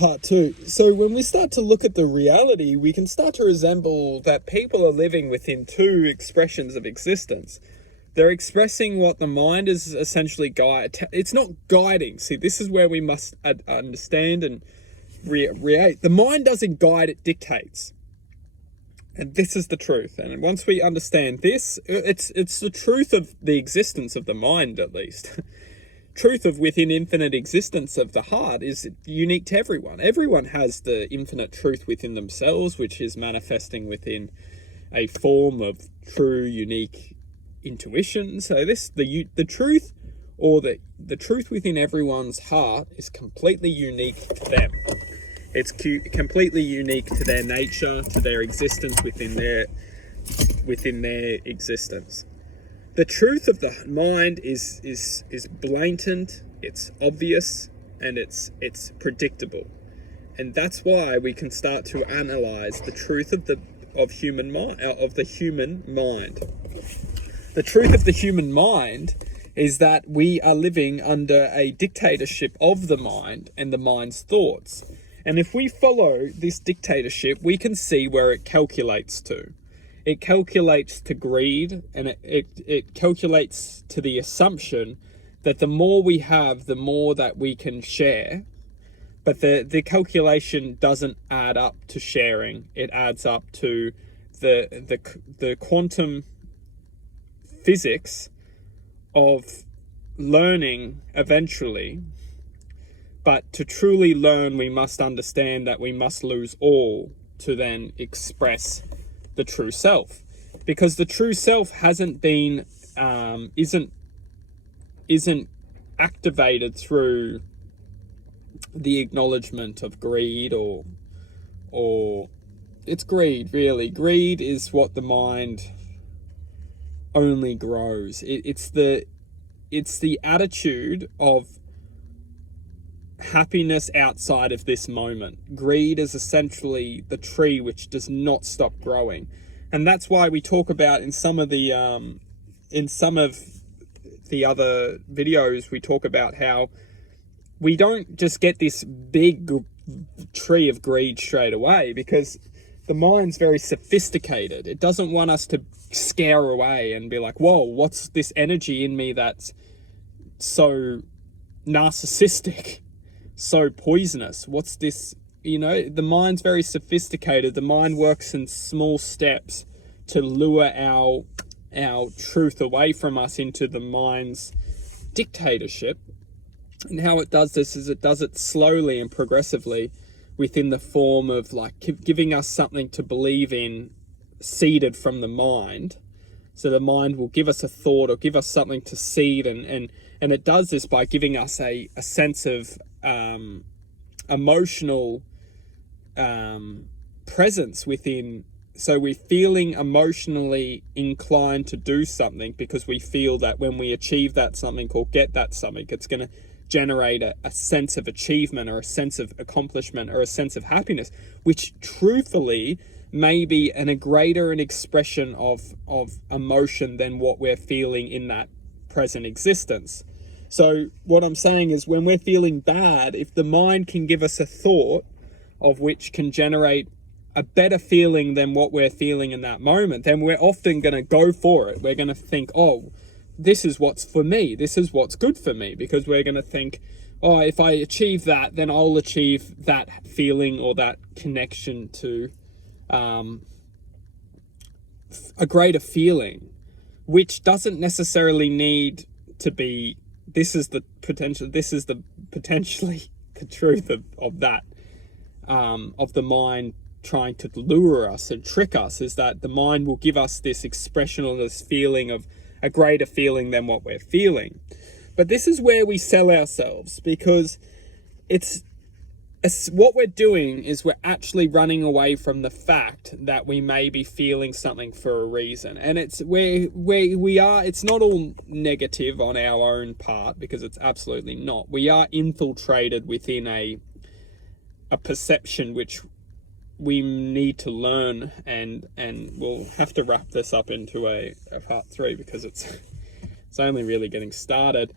part two. So when we start to look at the reality, we can start to resemble that people are living within two expressions of existence. They're expressing what the mind is essentially it's not guiding. See, this is where we must understand and react. The mind doesn't guide, it dictates. And this is the truth. And once we understand this, it's the truth of the existence of the mind, at least. Truth of within infinite existence of the heart is unique to everyone. Everyone has the infinite truth within themselves, which is manifesting within a form of true, unique intuition. So the truth, or the truth within everyone's heart, is completely unique to them. It's completely unique to their nature, to their existence within their existence. The truth of the mind is blatant, it's obvious, and it's predictable. And that's why we can start to analyze the truth of the human mind. The truth of the human mind is that we are living under a dictatorship of the mind and the mind's thoughts. And if we follow this dictatorship, we can see where it calculates to. It calculates to greed, and it calculates to the assumption that the more we have, the more that we can share. But the calculation doesn't add up to sharing. It adds up to the quantum physics of learning eventually. But to truly learn, we must understand that we must lose all to then express the true self, because the true self hasn't been isn't activated through the acknowledgement of greed or it's greed. Really, greed is what the mind only grows. It's the attitude of happiness outside of this moment. Greed is essentially the tree which does not stop growing, and that's why we talk about in some of the other videos, we talk about how we don't just get this big tree of greed straight away, because the mind's very sophisticated. It doesn't want us to scare away and be like, whoa, what's this energy in me that's so narcissistic, so poisonous? What's this? The mind's very sophisticated. The mind works in small steps to lure our truth away from us into the mind's dictatorship. And how it does this is it does it slowly and progressively within the form of giving us something to believe in, seeded from the mind. So the mind will give us a thought or give us something to seed, and it does this by giving us a sense of emotional presence within. So we're feeling emotionally inclined to do something because we feel that when we achieve that something or get that something, it's going to generate a sense of achievement or a sense of accomplishment or a sense of happiness, which truthfully may be a greater an expression of emotion than what we're feeling in that present existence. So what I'm saying is, when we're feeling bad, if the mind can give us a thought of which can generate a better feeling than what we're feeling in that moment, then we're often going to go for it. We're going to think, oh, this is what's for me. This is what's good for me, because we're going to think, oh, if I achieve that, then I'll achieve that feeling or that connection to a greater feeling, which doesn't necessarily need to be. This is potentially the truth of that, of the mind trying to lure us and trick us, is that the mind will give us this expression or this feeling of a greater feeling than what we're feeling. But this is where we sell ourselves, because what we're doing is we're actually running away from the fact that we may be feeling something for a reason. And it's where we are, it's not all negative on our own part, because it's absolutely not. We are infiltrated within a perception which we need to learn, and we'll have to wrap this up into a part 3, because it's only really getting started.